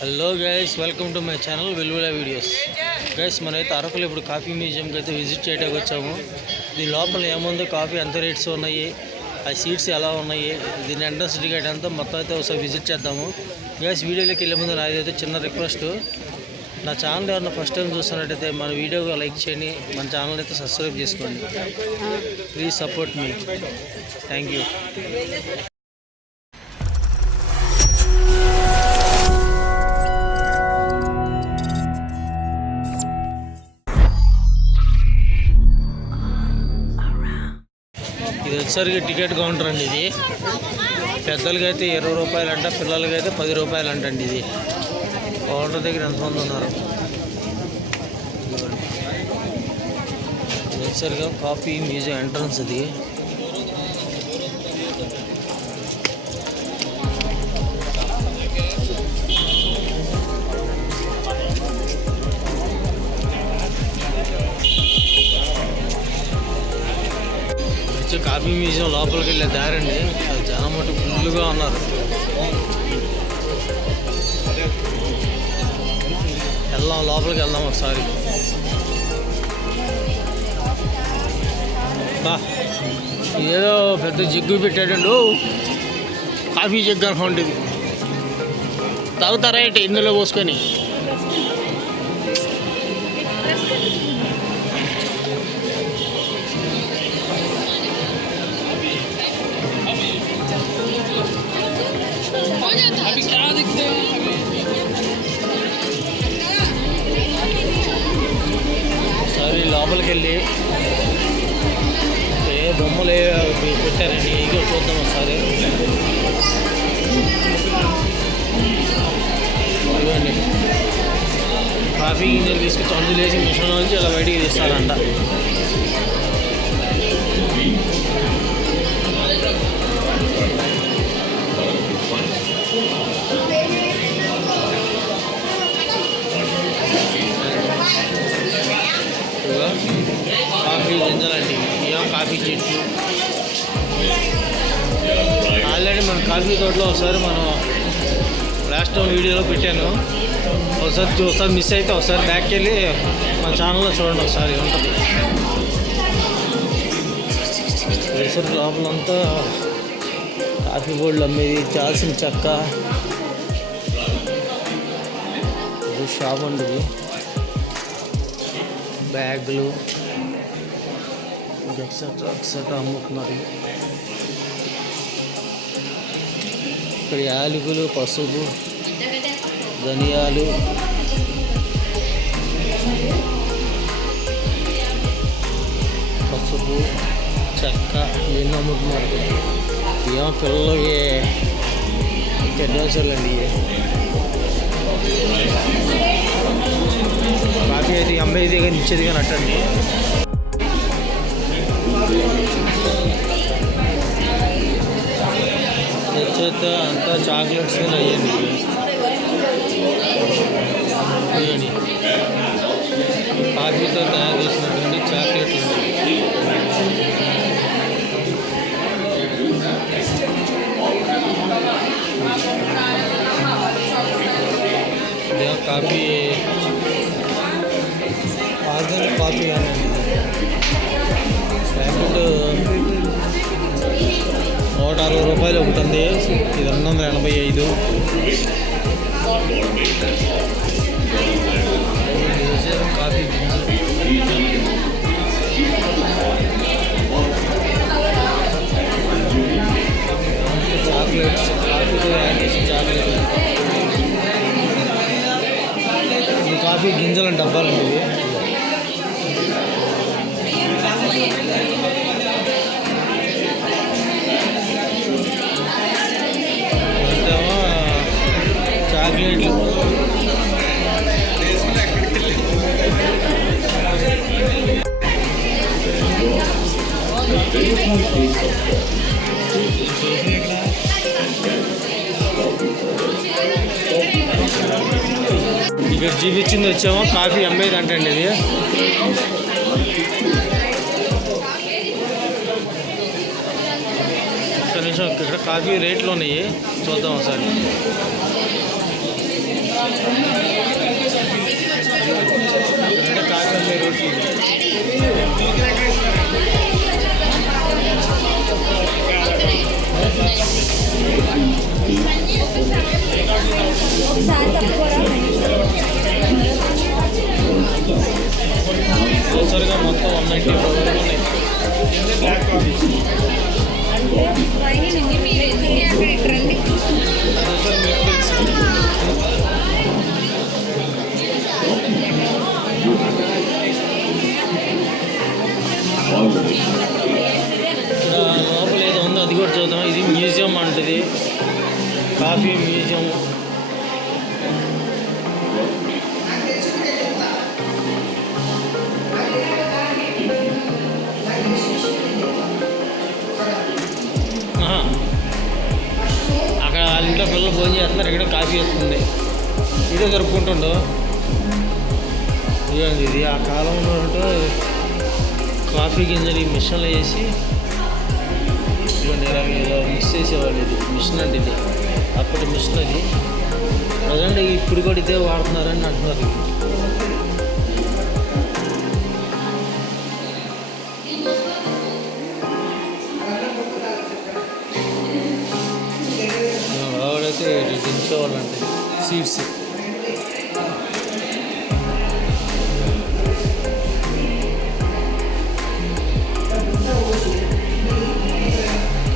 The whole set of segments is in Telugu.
Hello guys, welcome to my channel Vellula videos. Guys, మనమైతే అరకులో ఇప్పుడు కాఫీ మ్యూజియంకి అయితే విజిట్ చేయడానికి వచ్చాము. దీని లోపల ఏముంది, కాఫీ ఎంత రేట్స్ ఉన్నాయి, ఆ సీట్స్ ఎలా ఉన్నాయి, దీని ఎంట్రన్స్ టికెట్ అంతా మొత్తం అయితే ఒకసారి విజిట్ చేద్దాము. గైస్, వీడియోలోకి వెళ్ళే ముందు నాదైతే చిన్న రిక్వెస్ట్, నా ఛానల్ ఎవరైనా ఫస్ట్ టైం చూస్తున్నట్టయితే మన వీడియో లైక్ చేయండి, మన ఛానల్ అయితే సబ్స్క్రైబ్ చేసుకోండి. Please support me. Thank you. ఇది వచ్చేసరికి టికెట్ కౌంటర్ అండి. ఇది పెద్దలకైతే 20 రూపాయలు అంట, పిల్లలకైతే 10 రూపాయలు అంటండి. ఇది కౌంటర్ దగ్గర ఎంతమంది ఉన్నారు. ఇది వచ్చేసరిగా కాఫీ మ్యూజియం ఎంట్రన్స్. ఇది కాఫీ మ్యూజియం లోపలికి వెళ్ళే దారండి. అది జనం మటు ఫుల్గా ఉన్నారు. లోపలికి వెళ్దాం ఒకసారి. ఏదో పెద్ద జగ్గు పెట్టాడండి. కాఫీ జగ్గు అనుకోండి. తాగుతారా ఏంటి ఇందులో పోసుకొని? సరే, లోపలికి వెళ్ళి ఏ బొమ్మలు పెట్టారండి, ఇగో చూద్దాం ఒకసారి. ఇవ్వండి, కాఫీ గింజలు తీసుకొచ్చి అందులో వేసి మిషన్ నుంచి అలా బయటికి తీస్తారంట. కాఫీ గింజలండి, ఏమో కాఫీ చెట్లు. ఆల్రెడీ మన కాఫీ తోటలో ఒకసారి మనం లాస్ట్ వీడియోలో పెట్టాను. ఒకసారి మిస్ అయితే ఒకసారి బ్యాక్కి వెళ్ళి మన ఛానల్లో చూడండి, ఒకసారి ఉంటుంది. వేసరి లోపలంతా కాఫీ బోర్డులు అమ్మేది, చాల్సిన చెక్క షాప్ అండి. బ్యాగులు ఎక్సెట్రా అమ్ముతున్నారు. ఇక్కడ యాలకులు, పసుపు, ధనియాలు, చెక్క ఇవన్నీ అమ్ముతున్నారు. ఏమో పిల్లలకి అడ్వెంచర్లు అండి. కాఫీ అయితే అమ్మేది కానీ ఇచ్చేది కానీ అట్టండి. తెచ్చేస్తే అంతా చాక్లెట్స్ కానీ అయ్యండి. బిర్యానీ కాఫీతో తయారు చేసినటువంటి చాక్లెట్లు. కాఫీ ఆర్గానిక్ కాఫీ అనండి. ప్యాకెట్ 160 రూపాయలు ఉంటుంది. ఇది 285. కాఫీ చాక్లెట్స్, కాఫీతో యాడ్ చేసిన చాక్లెట్. ఇది కాఫీ గింజలని డబ్బాలండి. ఇవి చాక్లెట్లు. ఇక్కడ చూపించింది వచ్చామో కాఫీ అమ్మేది అంటండి. ఇది ఒక్క నిమిషం, ఇక్కడ కాఫీ రేట్లు ఉన్నాయి, చూద్దాం ఒకసారి. దోసరిగా మొత్తం 190 వరకు ఉన్నాయి. దోసరి మీకు తెలుసు. ఇక్కడ లోపల ఏదో ఉందో అది కూడా చూద్దాం. ఇది మ్యూజియం అంటది, కాఫీ మ్యూజియం. అక్కడ వాళ్ళ ఇంట్లో పిల్లలు భోజనం చేస్తున్నారు, ఇక్కడ కాఫీ వస్తుంది. ఇదే జరుపుకుంటుండో ఇదండి. ఇది ఆ కాలంలో కాఫీ గింజలు ఈ మిషన్లో వేసి ఇదిగోండి ఇలా మిక్స్ చేసేవాళ్ళు. ఇది మిషన్ అండి, ఇది అప్పటి మిషన్. అది ప్రజెంట్ ఇప్పుడు కూడా ఇదే వాడుతున్నారని అంటున్నారు. ఆవిడైతే దించేవాళ్ళు అంటే సీడ్స్.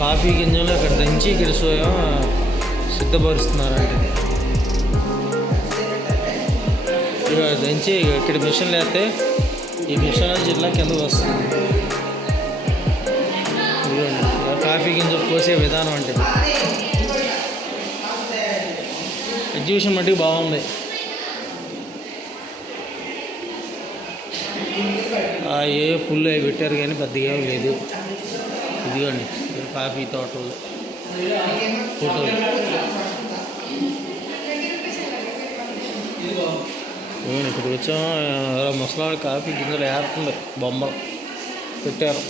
కాఫీ గింజలు అక్కడ దంచి ఇక్కడ సిద్ధపరుస్తున్నారండి. ఇక దంచి ఇక్కడ మిషన్ లేస్తే ఈ మిషన్ జిల్లా కిందకు వస్తుంది. ఇదిగోండి కాఫీ గింజలు కోసే విధానం అంటే. ఎగ్జిబిషన్ మట్టుకు బాగుంది. ఏ పుల్లు అవి పెట్టారు కానీ పెద్దగా లేదు. ఇదిగోండి కాఫీ తోటలు ఫోటోలు. ఇక్కడికి వచ్చాం. ముసలాడు కాఫీ గింజలు ఏరుతుంది, బొమ్మలు పెట్టారు.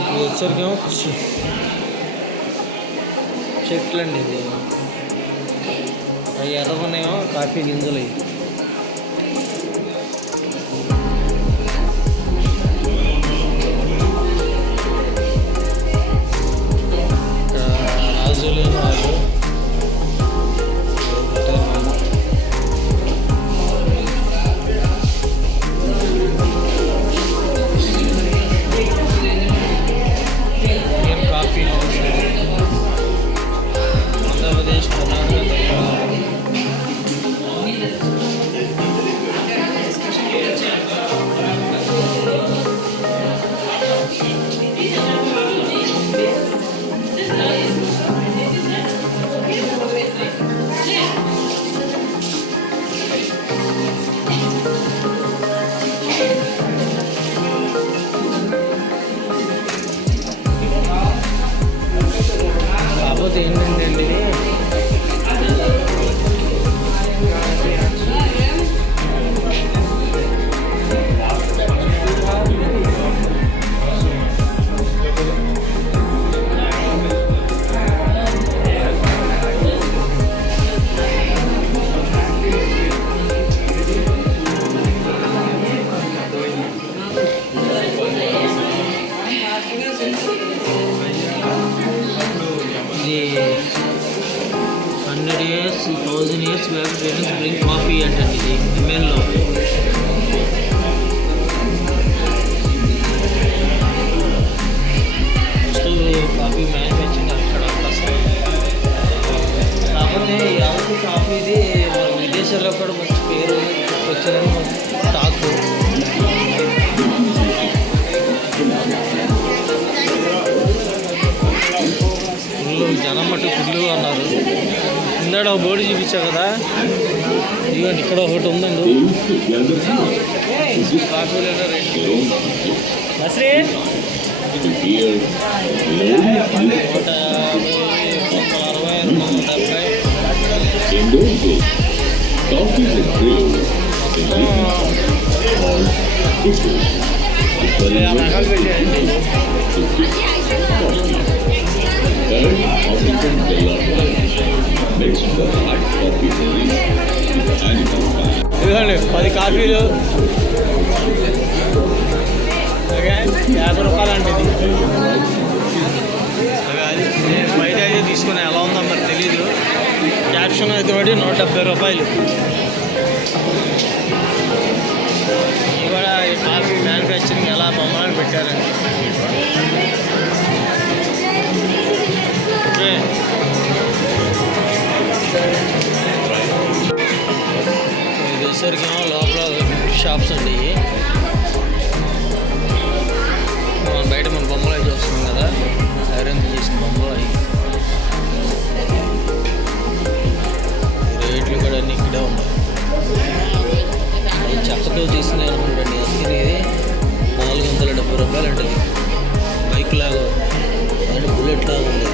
ఇది వచ్చరికేమో చెట్లు అండి. ఇది అవి ఎర్రకున్నాయేమో కాఫీ గింజలు. ఇవి కాకపోతే ఏంటంటే ఇది 100 years 1000 years back Britons bring coffee అంటే ఇది హిమేన్లో. కాఫీ మ్యానుఫ్యాక్చరింగ్ అక్కడ కాకపోతే ఎవరికి కాఫీ ఇది మన విదేశాల్లో కూడా మంచి పేరు వచ్చిందని టాక్. జనం మటు ఫుల్గా ఉన్నారు. ఇందాడ ఒక బోర్డు చూపించా కదా, ఇదిగోండి ఇక్కడ ఒకటి ఉందండి. కాఫీ లేదా రేటు 150, 170, 50 రకాలు పెట్టాయండి. ఇదిగోండి 10 కాఫీలు 50 రూపాయలు అండి. ఇది బయట అయితే తీసుకుని ఎలా ఉందో దర్శనం అయితే పడి 170 రూపాయలు. ఇవాళ ఈ కాఫీ మ్యానుఫ్యాక్చరింగ్ ఎలా బొమ్మలను పెట్టారండి. ఓకే, ఇది వచ్చేసరికి లోపల షాప్స్ అండి. మనం బయట మన బొమ్మలు అయితే వస్తున్నాం కదా, ఐరన్ చేసిన బొమ్మలు అవి. రేట్లు కూడా అన్నీ ఇక్కడే ఉన్నాయి. అది చెక్కతో తీసినాయి అనుకుంటండి. అందుకని ఇది 470 రూపాయలు అంటది. బైక్ లాగా అంటే బుల్లెట్ లాగా ఉంది.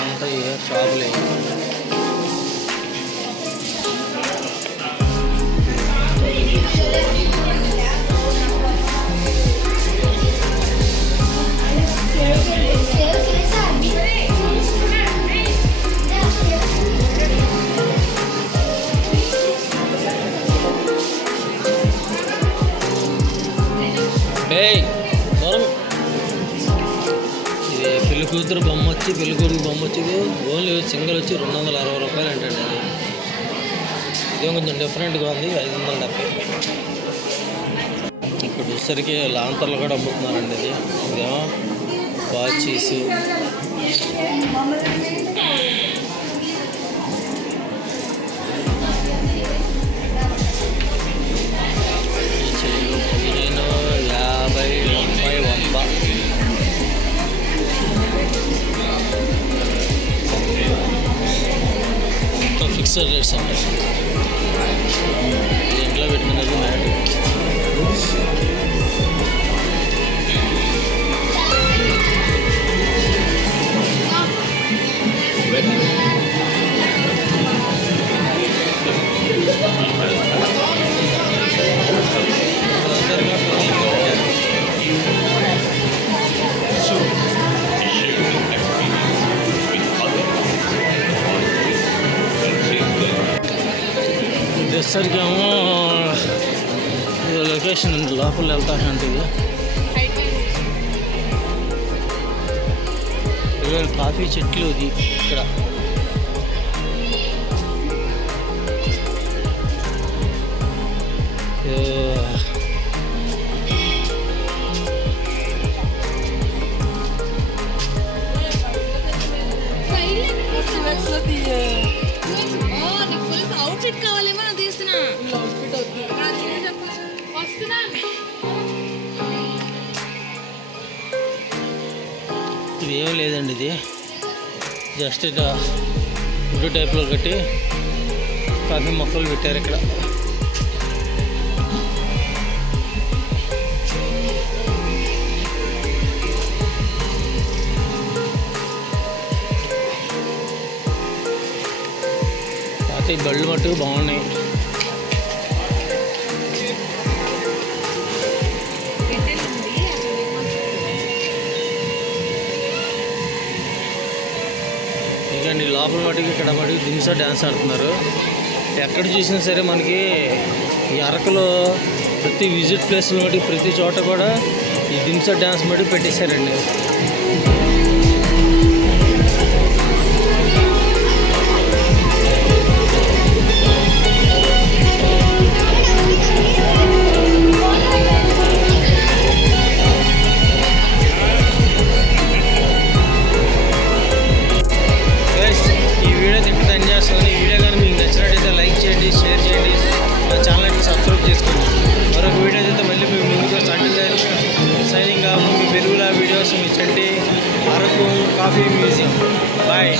అంతా షాపులే. ఇది పెళ్లి కూతురు బొమ్మ వచ్చి ఓన్లీ సింగిల్ వచ్చి 260 రూపాయలు అంటండి. అది ఇదేం కొంచెం డిఫరెంట్గా ఉంది. 570. ఇక్కడ వచ్చేసరికి లాంతర్లు కూడా అమ్ముతున్నారండి. ఇది ఇదేమో వాచీస్, ఫిక్స్డ్ రేట్స్ అండి. ఇంట్లో పెట్టుకున్నది మ్యాట్. వచ్చేసరికి ఏమో లొకేషన్ లోపల వెళ్తానంటే ఇది కాఫీ చెట్లు. ఇది ఇక్కడ ఇది ఏం లేదండి. ఇది జస్ట్ ఇట్లా గుడ్డు టైప్లో కట్టి కాఫీ మొక్కలు పెట్టారు ఇక్కడ. ఈ బళ్ళు మట్టుకు బాగున్నాయి. ఇకండి లోపల మటుకు ఇక్కడ మటుకు దింసా డ్యాన్స్ ఆడుతున్నారు. ఎక్కడ చూసినా సరే మనకి ఈ అరకులో ప్రతి విజిట్ ప్లేస్లో మటుకు ప్రతి చోట కూడా ఈ దింసా డ్యాన్స్ మటుకు పెట్టేశారండి. Velulla videos మీ చంటి అరకు కాఫీ మ్యూజియం. బాయ్.